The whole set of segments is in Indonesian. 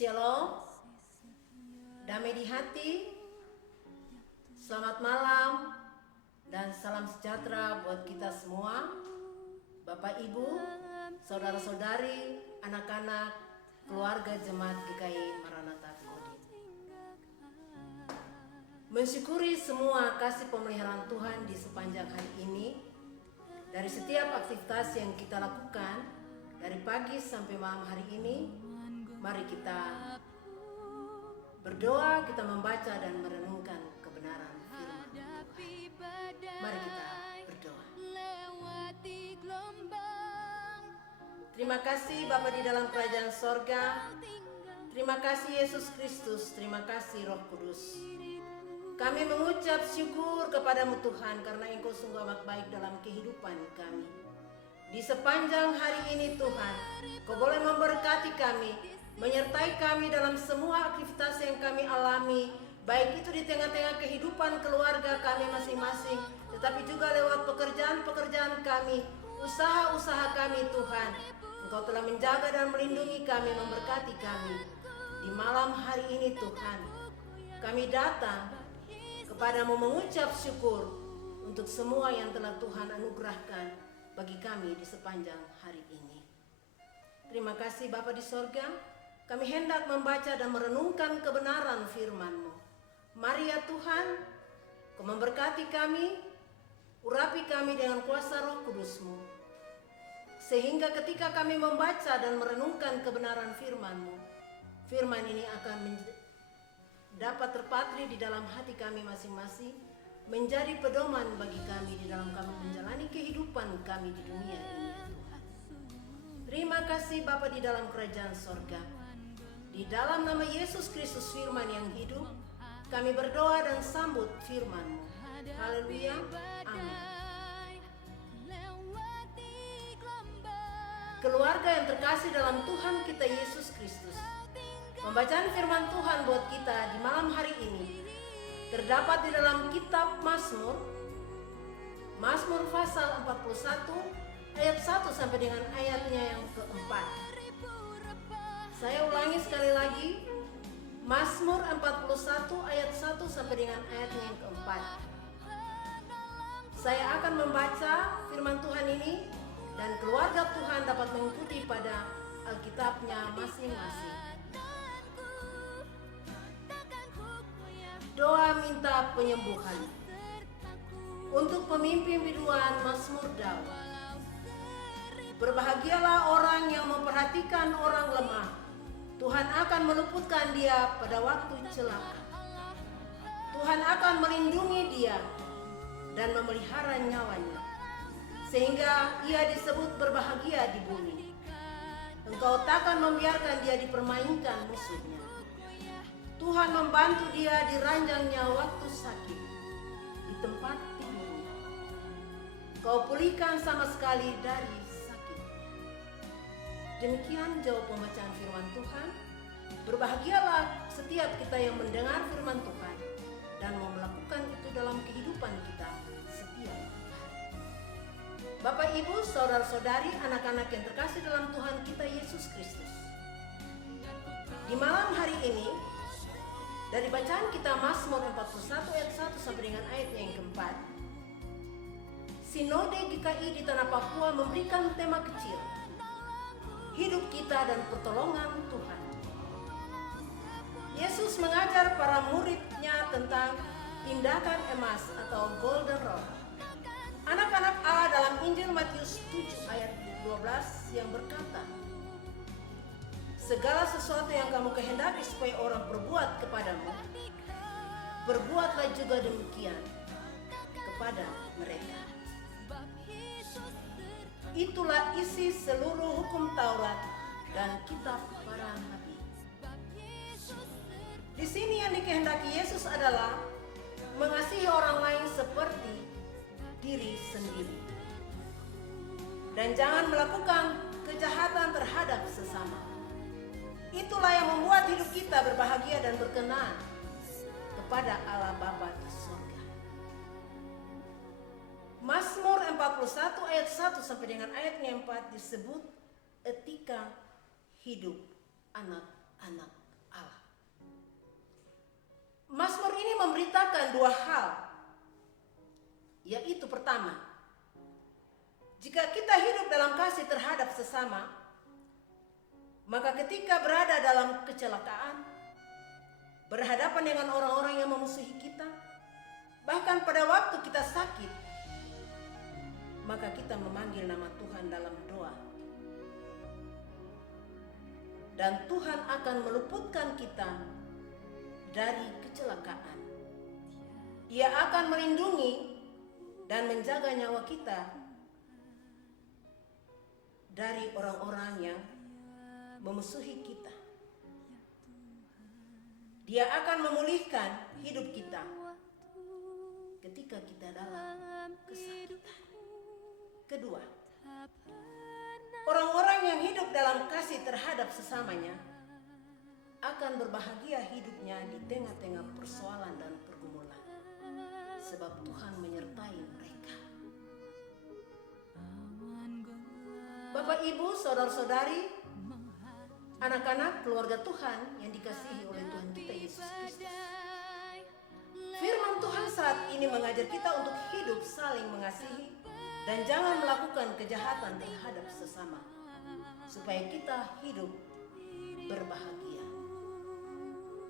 Shalom, damai di hati, selamat malam, dan salam sejahtera buat kita semua, Bapak Ibu, saudara-saudari, anak-anak, keluarga jemaat GKI Maranatha Kodim. Mensyukuri semua kasih pemeliharaan Tuhan di sepanjang hari ini, dari setiap aktivitas yang kita lakukan, dari pagi sampai malam hari ini. Mari kita berdoa, kita membaca dan merenungkan kebenaran firman Tuhan. Mari kita berdoa. Terima kasih Bapa di dalam kerajaan sorga. Terima kasih Yesus Kristus. Terima kasih Roh Kudus. Kami mengucap syukur kepadamu Tuhan, karena Engkau sungguh amat baik dalam kehidupan kami. Di sepanjang hari ini Tuhan, Kau boleh memberkati kami, menyertai kami dalam semua aktivitas yang kami alami, baik itu di tengah-tengah kehidupan keluarga kami masing-masing, tetapi juga lewat pekerjaan-pekerjaan kami, usaha-usaha kami Tuhan. Engkau telah menjaga dan melindungi kami, memberkati kami. Di malam hari ini Tuhan, kami datang kepadamu mengucap syukur untuk semua yang telah Tuhan anugerahkan bagi kami di sepanjang hari ini. Terima kasih Bapa di sorga. Kami hendak membaca dan merenungkan kebenaran firman-Mu. Mari ya Tuhan, Kau memberkati kami, urapi kami dengan kuasa Roh Kudus-Mu. Sehingga ketika kami membaca dan merenungkan kebenaran firman-Mu, firman ini akan dapat terpatri di dalam hati kami masing-masing, menjadi pedoman bagi kami di dalam kami menjalani kehidupan kami di dunia ini Tuhan. Terima kasih Bapa di dalam kerajaan sorga. Di dalam nama Yesus Kristus firman yang hidup, kami berdoa dan sambut firman-Mu. Haleluya. Amin. Keluarga yang terkasih dalam Tuhan kita Yesus Kristus, pembacaan firman Tuhan buat kita di malam hari ini terdapat di dalam kitab Mazmur pasal 41 ayat 1 sampai dengan ayatnya yang keempat. Saya ulangi sekali lagi, Mazmur 41 ayat 1 sampai dengan ayatnya yang keempat. Saya akan membaca firman Tuhan ini dan keluarga Tuhan dapat mengikuti pada Alkitabnya masing-masing. Doa minta penyembuhan untuk pemimpin biduan Mazmur Daud. Berbahagialah orang yang memperhatikan orang lemah. Tuhan akan meluputkan dia pada waktu celaka. Tuhan akan melindungi dia dan memelihara nyawanya, sehingga ia disebut berbahagia di bumi. Engkau takkan membiarkan dia dipermainkan musuhnya. Tuhan membantu dia di ranjangnya waktu sakit, di tempat tidurnya. Kau pulihkan sama sekali dari Demikian jawab pembacaan firman Tuhan. Berbahagialah setiap kita yang mendengar firman Tuhan dan mau melakukan itu dalam kehidupan kita setiap hari. Bapak, Ibu, saudara-saudari, anak-anak yang terkasih dalam Tuhan kita Yesus Kristus. Di malam hari ini, dari bacaan kita Mazmur 41 ayat 1 sampai dengan ayatnya yang keempat, Sinode GKI di Tanah Papua memberikan tema kecil, hidup kita dan pertolongan Tuhan. Yesus mengajar para muridnya tentang tindakan emas atau golden rod. Anak-anak Allah dalam Injil Matius 7 ayat 12 yang berkata, segala sesuatu yang kamu kehendaki supaya orang perbuat kepadamu, berbuatlah juga demikian kepada mereka. Itulah isi seluruh hukum Taurat dan kitab para nabi. Di sini yang dikehendaki Yesus adalah mengasihi orang lain seperti diri sendiri. Dan jangan melakukan kejahatan terhadap sesama. Itulah yang membuat hidup kita berbahagia dan berkenan kepada Allah Bapa di surga. Mazmur 41 ayat 1 sampai dengan ayatnya 4 disebut etika hidup anak-anak Mazmur ini memberitakan dua hal, yaitu pertama, jika kita hidup dalam kasih terhadap sesama, maka ketika berada dalam kecelakaan, berhadapan dengan orang-orang yang memusuhi kita, bahkan pada waktu kita sakit, maka kita memanggil nama Tuhan dalam doa. Dan Tuhan akan meluputkan kita dari kecelakaan. Ia akan melindungi dan menjaga nyawa kita dari orang-orang yang memusuhi kita. Dia akan memulihkan hidup kita ketika kita dalam kesakitan. Kedua, orang-orang yang hidup dalam kasih terhadap sesamanya akan berbahagia hidupnya di tengah-tengah persoalan dan pergumulan, sebab Tuhan menyertai mereka. Bapak, Ibu, saudara-saudari, anak-anak keluarga Tuhan yang dikasihi oleh Tuhan kita Yesus Kristus. Firman Tuhan saat ini mengajar kita untuk hidup saling mengasihi dan jangan melakukan kejahatan terhadap sesama, supaya kita hidup berbahagia.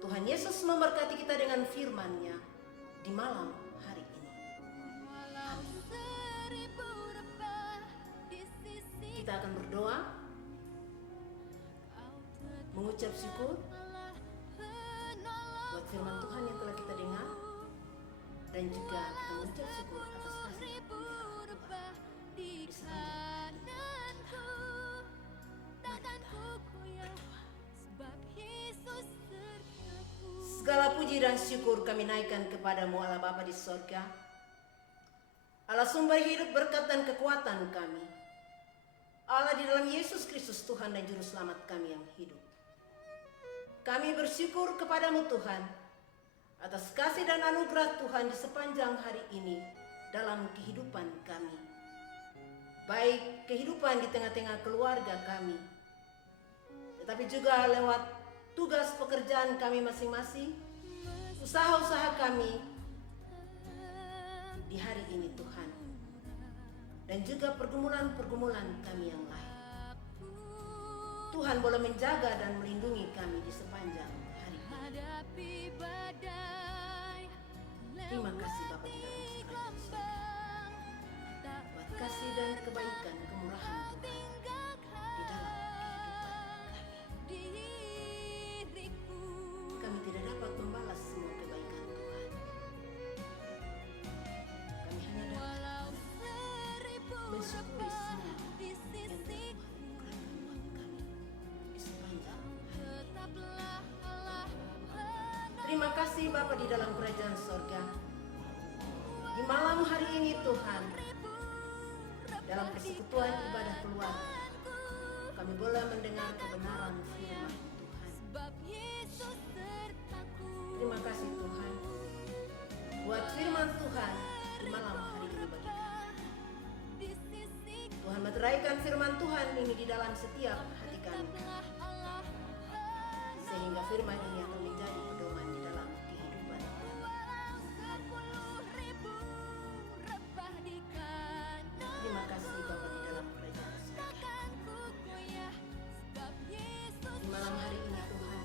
Tuhan Yesus memberkati kita dengan firman-Nya di malam hari ini. Kita akan berdoa, mengucap syukur buat firman Tuhan yang telah kita dengar, dan juga kita mengucap syukur atas kasih Tuhan di sepanjang Tuhan. Segala puji dan syukur kami naikkan kepadamu, Allah Bapa di sorga, Allah sumber hidup, berkat dan kekuatan kami, Allah di dalam Yesus Kristus Tuhan dan Juru Selamat kami yang hidup. Kami bersyukur kepadamu Tuhan atas kasih dan anugerah Tuhan di sepanjang hari ini dalam kehidupan kami, baik kehidupan di tengah-tengah keluarga kami, tetapi juga lewat tugas pekerjaan kami masing-masing, usaha-usaha kami di hari ini Tuhan, dan juga pergumulan-pergumulan kami yang lain. Tuhan boleh menjaga dan melindungi kami di sepanjang hari ini. Terima kasih Bapa di dalam kerajaan surga, buat kasih dan kebaikan kemurahan Tuhan di dalam kehidupan kami. Kami tidak dapat membalas semua kebaikan Tuhan. Kami hanya dapat mensyukuri semua yang Tuhan anugerahkan buat kami di sepanjang hari ini. Terima kasih Bapa di dalam kerajaan sorga. Di malam hari ini Tuhan, dalam persekutuan ibadah keluarga, kami boleh mendengar kebenaran firman Tuhan. Terima kasih Tuhan buat firman Tuhan di malam hari ini bagi kami. Tuhan meteraikan firman Tuhan ini di dalam setiap hati kami, sehingga firman ini akan menjadi pedoman di dalam kehidupan kami. Terima kasih Bapa di dalam kerajaan surga. Di malam hari ini Tuhan,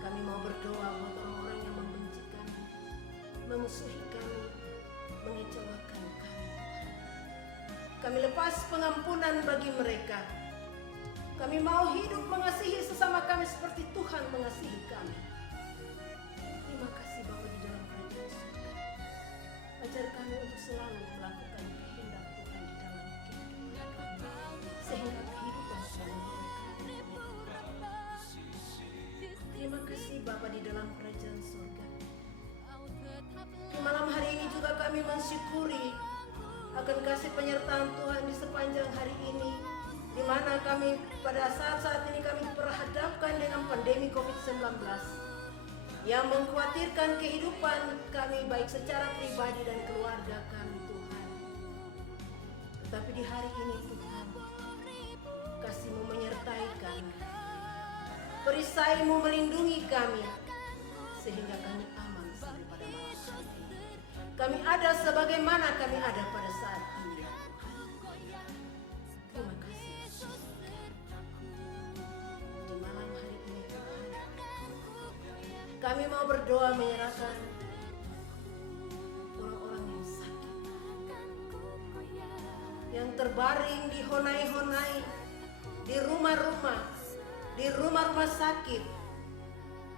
kami mau berdoa buat orang-orang yang membenci kami, memusuhi kami, mengecewakan kami. Kami lepas pengampunan bagi mereka. Kami mau hidup mengasihi sesama kami seperti Tuhan mengasihi kami. Terima kasih Bapa di dalam kerajaan surga. Ajar kami untuk selalu melakukan kehendak Tuhan di dalam kehidupan kami, sehingga kehidupan kami berkah. Terima kasih Bapa di dalam kerajaan surga. Di malam hari ini juga kami mensyukuri akan kasih penyertaan Tuhan di sepanjang hari ini, di mana kami pada saat-saat ini kami diperhadapkan dengan pandemi COVID-19 yang mengkhawatirkan kehidupan kami baik secara pribadi dan keluarga kami Tuhan. Tetapi di hari ini Tuhan, kasih-Mu menyertai kami, perisai-Mu melindungi kami, sehingga kami aman sampai pada malam hari ini. Kami ada sebagaimana kami ada pada saat ini, ya Tuhan. Terima kasih Yesus. Di malam hari ini Tuhan, kami mau berdoa menyerahkan orang-orang yang sakit, yang terbaring di honai-honai, di rumah-rumah sakit,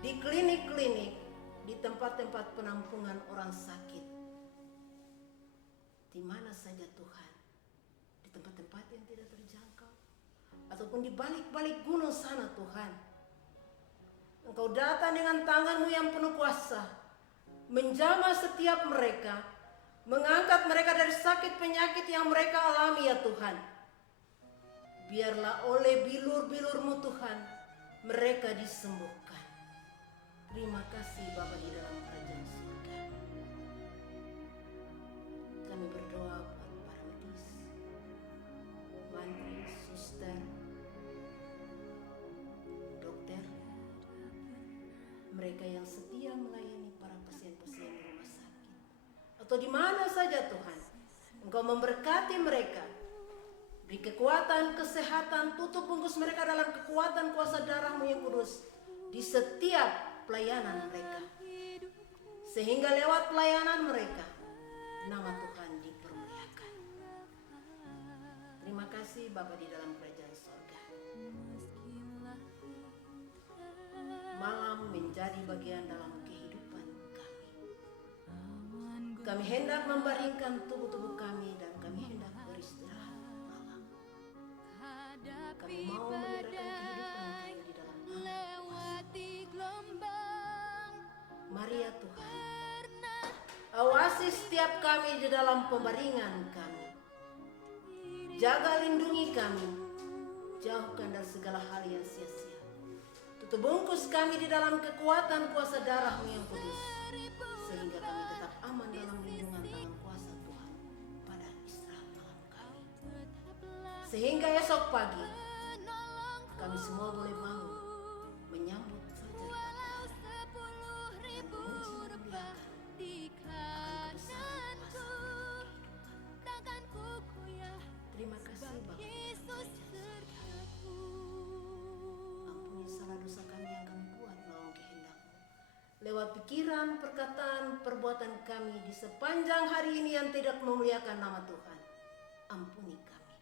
di klinik-klinik, di tempat-tempat penampungan orang sakit. Di mana saja Tuhan, di tempat-tempat yang tidak terjangkau, ataupun di balik-balik gunung sana Tuhan. Engkau datang dengan tangan-Mu yang penuh kuasa, menjamah setiap mereka, mengangkat mereka dari sakit penyakit yang mereka alami ya Tuhan. Biarlah oleh bilur-bilur-Mu Tuhan, mereka disembuhkan. Terima kasih Bapa di dalam kerajaan surga. Kami berdoa buat para medis, mantri, suster, dokter, mereka yang setia melayani para pasien-pasien di rumah sakit atau di mana saja Tuhan. Engkau memberkati mereka, beri kekuatan, kesehatan, tutup bungkus mereka dalam kekuatan kuasa darah-Mu yang kudus di setiap pelayanan mereka, sehingga lewat pelayanan mereka nama Tuhan dipermuliakan. Terima kasih Bapa di dalam kerajaan surga. Malam menjadi bagian dalam kehidupan kami. Kami hendak membaringkan tubuh-tubuh kami dan kami hendak beristirahat malam. Kami mau menyerahkan kehidupan kami di dalam kuasa. Mari ya Tuhan, awasi setiap kami di dalam pembaringan kami. Jaga lindungi kami, jauhkan dari segala hal yang sia-sia. Tutup bungkus kami di dalam kekuatan kuasa darah-Mu yang kudus, sehingga kami tetap aman dalam lindungan tangan kuasa Tuhan pada istirahat malam kami. Sehingga esok pagi kami semua boleh bangun menyambut fajar dan memuji memuliakan akan kebesaran kuasa kehidupan. Terima kasih Bapa. Ampuni salah dosa kami yang kami buat melawan kehendak-Mu, lewat pikiran, perkataan, perbuatan kami di sepanjang hari ini yang tidak memuliakan nama Tuhan. Ampuni kami.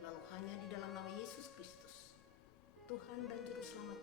Lalu hanya di dalam nama Yesus Kristus, Tuhan dan Juru Selamat